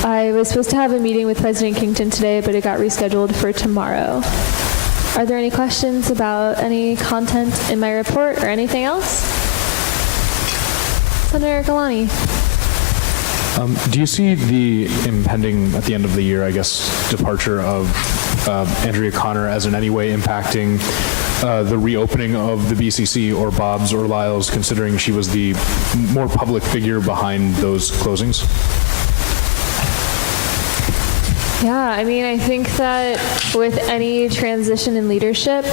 I was supposed to have a meeting with President Kington today, but it got rescheduled for tomorrow. Are there any questions about any content in my report or anything else? Senator Galani. Do you see the impending, at the end of the year, I guess, departure of Andrea Connor as in any way impacting the reopening of the BCC or Bob's or Lyle's, considering she was the more public figure behind those closings? Yeah, I mean, I think that with any transition in leadership,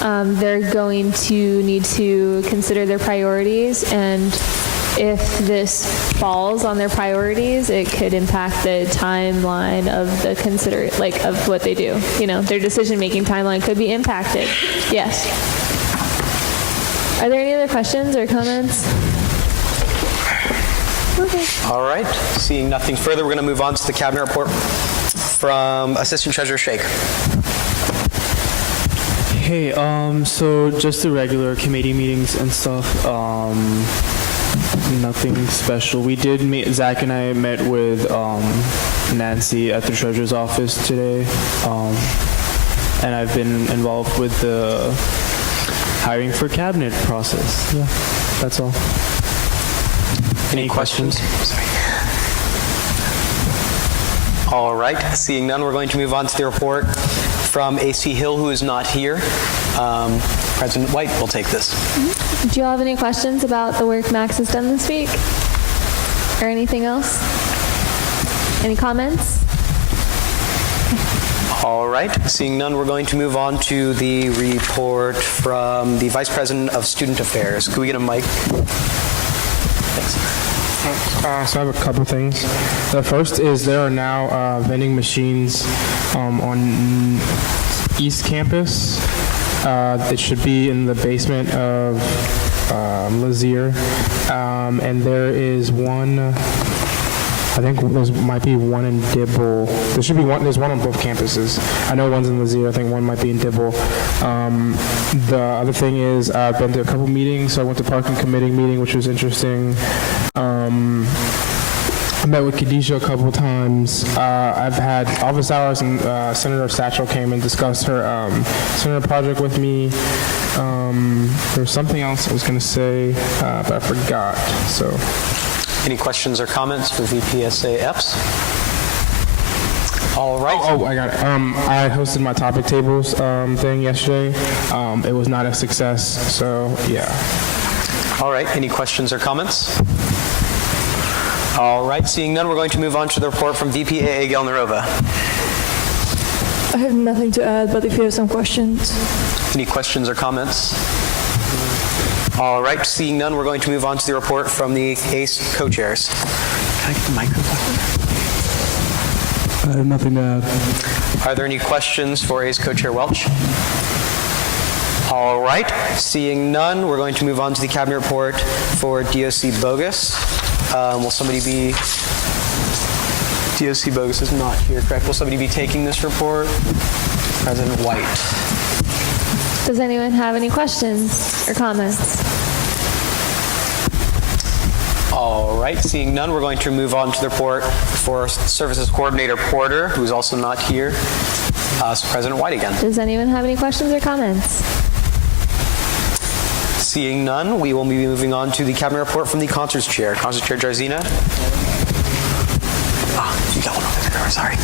they're going to need to consider their priorities, and if this falls on their priorities, it could impact the timeline of the of what they do. You know, their decision-making timeline could be impacted. Yes. Are there any other questions or comments? Okay. All right. Seeing nothing further, we're going to move on to the cabinet report from Assistant Treasurer Shake. Hey, so just the regular committee meetings and stuff. Nothing special. We did meet, Zach and I met with Nancy at the treasurer's office today, and I've been involved with the hiring for cabinet process. Yeah, that's all. Any questions? All right. Seeing none, we're going to move on to the report from AC Hill, who is not here. President White will take this. Do you all have any questions about the work Max has done this week? Or anything else? Any comments? All right. Seeing none, we're going to move on to the report from the Vice President of Student Affairs. Could we get a mic? Thanks. So I have a couple things. The first is there are now vending machines on East Campus. It should be in the basement of Lazier. And there is one, I think there might be one in Dibble. There should be one, there's one on both campuses. I know one's in Lazier, I think one might be in Dibble. The other thing is I've been to a couple meetings. So I went to Parking Committee meeting, which was interesting. I met with Khadijah a couple times. I've had office hours, and Senator Satchel came and discussed her senator project with me. There was something else I was going to say, but I forgot. So, Any questions or comments for VPSA EPS? All right. Oh, I got it. I hosted my topic tables thing yesterday. It was not a success, so yeah. All right. Any questions or comments? All right. Seeing none, we're going to move on to the report from VPAA Gelnerova. I have nothing to add, but if you have some questions. Any questions or comments? All right. Seeing none, we're going to move on to the report from the ACE co-chairs. Can I get the microphone? I have nothing to add. Are there any questions for ACE co-chair Welch? All right. Seeing none, we're going to move on to the cabinet report for DOC Bogus. Will somebody be... DOC Bogus is not here, correct? Will somebody be taking this report? President White. Does anyone have any questions or comments? All right. Seeing none, we're going to move on to the report for Services Coordinator Porter, who is also not here. So President White again. Does anyone have any questions or comments? Seeing none, we will be moving on to the cabinet report from the Concerts Chair. Concerts Chair Jarzina. You got one over there. Sorry.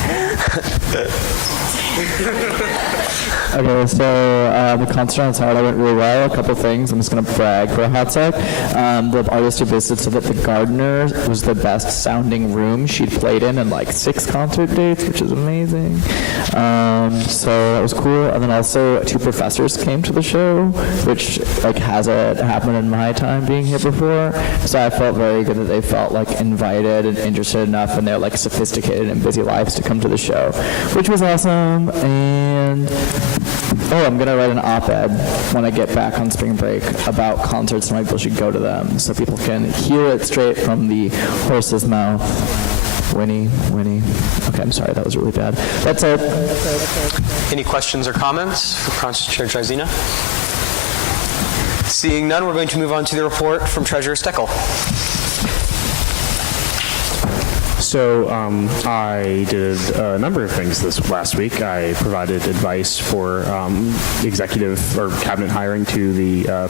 Okay, so the concert on Saturday went really well. A couple things. I'm just going to brag for a hot sec. The artist who visited said that the Gardner was the best sounding room she'd played in like 6 concert dates, which is amazing. So that was cool. And then also 2 professors came to the show, which hasn't happened in my time being here before. So I felt very good that they felt invited and interested enough in their sophisticated and busy lives to come to the show, which was awesome. And I'm going to write an op-ed when I get back on spring break about concerts and why people should go to them so people can hear it straight from the horse's mouth. Winnie. Okay, I'm sorry, that was really bad. That's it. Any questions or comments for Concerts Chair Jarzina? Seeing none, we're going to move on to the report from Treasurer Steckel. So I did a number of things this last week. I provided advice for executive or cabinet hiring to the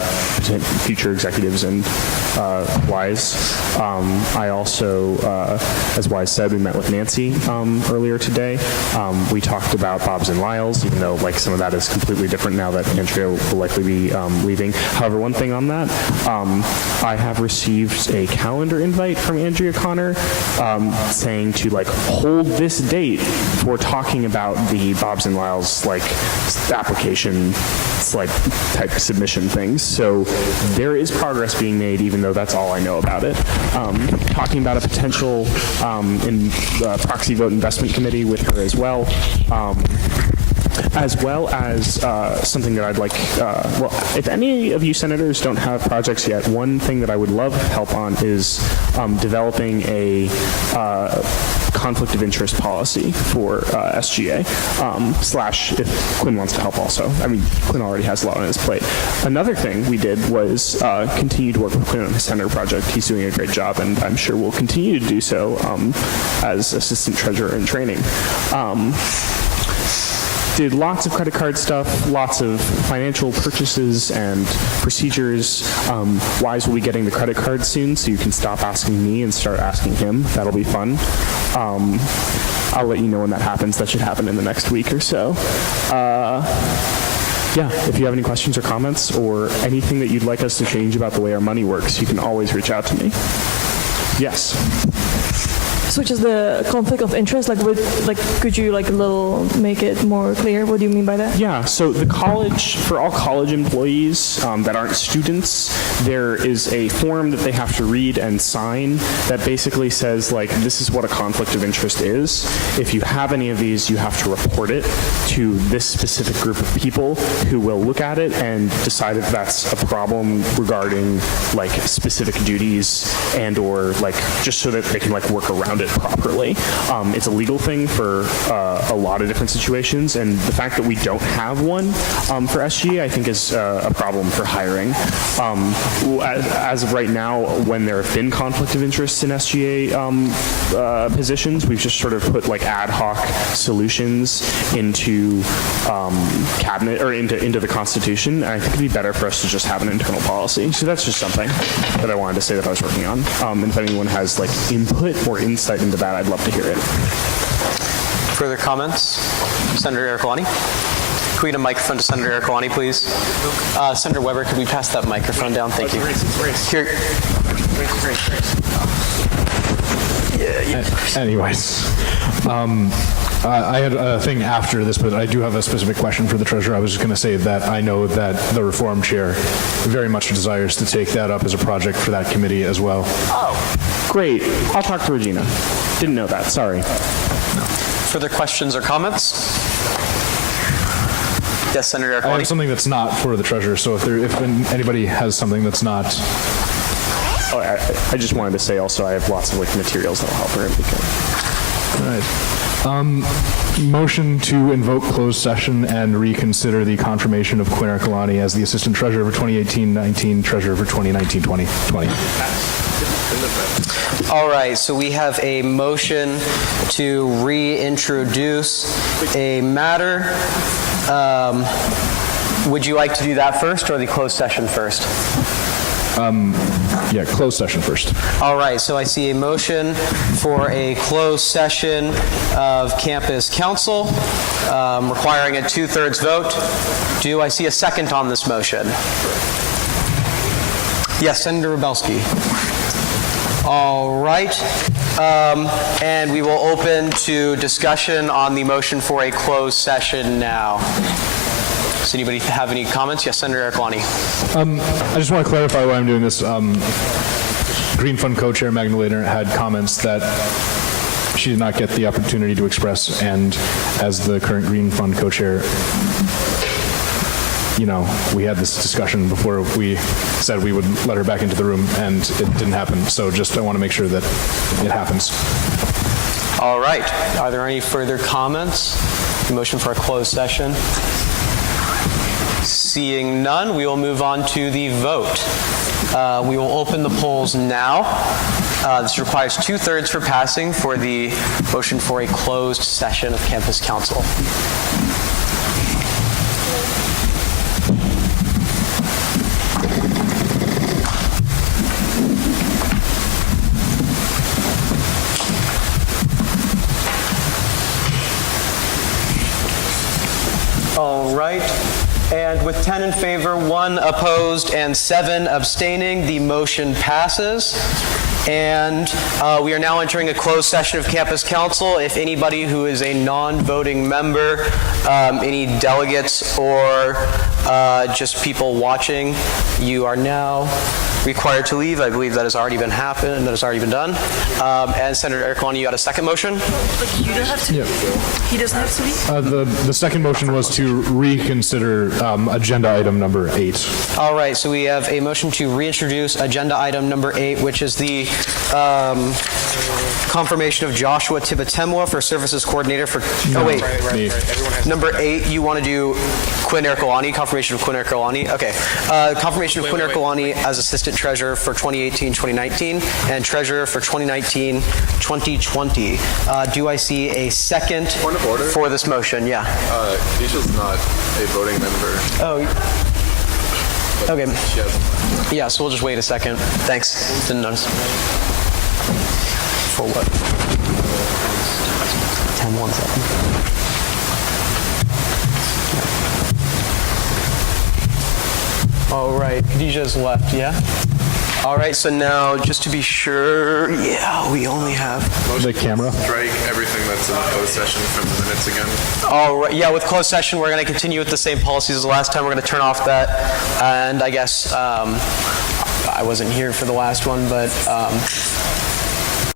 future executives and WISE. I also, as WISE said, we met with Nancy earlier today. We talked about Bob's and Lyle's, even though some of that is completely different now that Andrea will likely be leaving. However, one thing on that, I have received a calendar invite from Andrea Connor saying to hold this date for talking about the Bob's and Lyle's application type submission things. So there is progress being made, even though that's all I know about it. Talking about a potential in proxy vote investment committee with her as well as something that I'd like, if any of you senators don't have projects yet, one thing that I would love help on is developing a conflict of interest policy for SGA, / if Quinn wants to help also. I mean, Quinn already has a lot on his plate. Another thing we did was continue to work with Quinn on his senator project. He's doing a great job, and I'm sure we'll continue to do so as assistant treasurer in training. Did lots of credit card stuff, lots of financial purchases and procedures. WISE will be getting the credit card soon, so you can stop asking me and start asking him. That'll be fun. I'll let you know when that happens. That should happen in the next week or so. If you have any questions or comments or anything that you'd like us to change about the way our money works, you can always reach out to me. Yes. So which is the conflict of interest? Could you make it more clear? What do you mean by that? Yeah, so the college, for all college employees that aren't students, there is a form that they have to read and sign that basically says, this is what a conflict of interest is. If you have any of these, you have to report it to this specific group of people who will look at it and decide if that's a problem regarding, specific duties and or, just so that they can, work around it it properly. It's a legal thing for a lot of different situations, and the fact that we don't have one for SGA, I think, is a problem for hiring. As of right now, when there have been conflict of interest in SGA positions, we've just sort of put like ad hoc solutions into cabinet or into the Constitution, and I think it'd be better for us to just have an internal policy. So that's just something that I wanted to say that I was working on. And if anyone has like input or insight into that, I'd love to hear it. Further comments? Senator Ercolani? Can we get a microphone to Senator Ercolani, please? Senator Weber, could we pass that microphone down? Thank you. Here. Anyways, I had a thing after this, but I do have a specific question for the treasurer. I was just going to say that I know that the reform chair very much desires to take that up as a project for that committee as well. Oh, great. I'll talk to Regina. Didn't know that. Sorry. Further questions or comments? Yes, Senator Ercolani. I have something that's not for the treasurer, so if anybody has something that's not... Oh, I just wanted to say also I have lots of like materials that will help her if we can. All right. Motion to invoke closed session and reconsider the confirmation of Quinn Ercolani as the Assistant Treasurer for 2018-19, Treasurer for 2019-2020. All right, so we have a motion to reintroduce a matter. Would you like to do that first or the closed session first? Yeah, closed session first. All right, so I see a motion for a closed session of campus council requiring a 2/3 vote. Do I see a second on this motion? Yes, Senator Rubelski. All right, and we will open to discussion on the motion for a closed session now. Does anybody have any comments? Yes, Senator Ercolani. I just want to clarify why I'm doing this. Green Fund co-chair Magna Lehner had comments that she did not get the opportunity to express, and as the current Green Fund co-chair, you know, we had this discussion before we said we would let her back into the room, and it didn't happen. So just I want to make sure that it happens. All right. Are there any further comments? The motion for a closed session? Seeing none, we will move on to the vote. We will open the polls now. This requires 2/3 for passing for the motion for a closed session of campus council. All right. And with 10 in favor, 1 opposed, and 7 abstaining, the motion passes. And we are now entering a closed session of campus council. If anybody who is a non-voting member, any delegates or just people watching, you are now required to leave. I believe that has already been happened and that has already been done. And Senator Ercolani, you had a second motion? But you don't have to. Yeah. He doesn't have to leave? The second motion was to reconsider agenda item number 8. All right, so we have a motion to reintroduce agenda item number 8, which is the confirmation of Joshua Tibatemwa for Services Coordinator for... Oh, wait. Right. Number 8, you want to do Quinn Ercolani, confirmation of Quinn Ercolani? Okay. Confirmation of Quinn Ercolani as Assistant Treasurer for 2018-2019 and Treasurer for 2019-2020. Do I see a second Point of order for this motion? Yeah. Keisha's not a voting member. Oh, okay. Yeah, so we'll just wait a second. Thanks. Didn't notice. For what? 10-1 second. All right, Khadijah's left, yeah? All right, so now, just to be sure, yeah, we only have... The camera? Strike everything that's in the closed session from the minutes again. All right, yeah, with closed session, we're going to continue with the same policies as the last time. We're going to turn off that, and I guess I wasn't here for the last one, but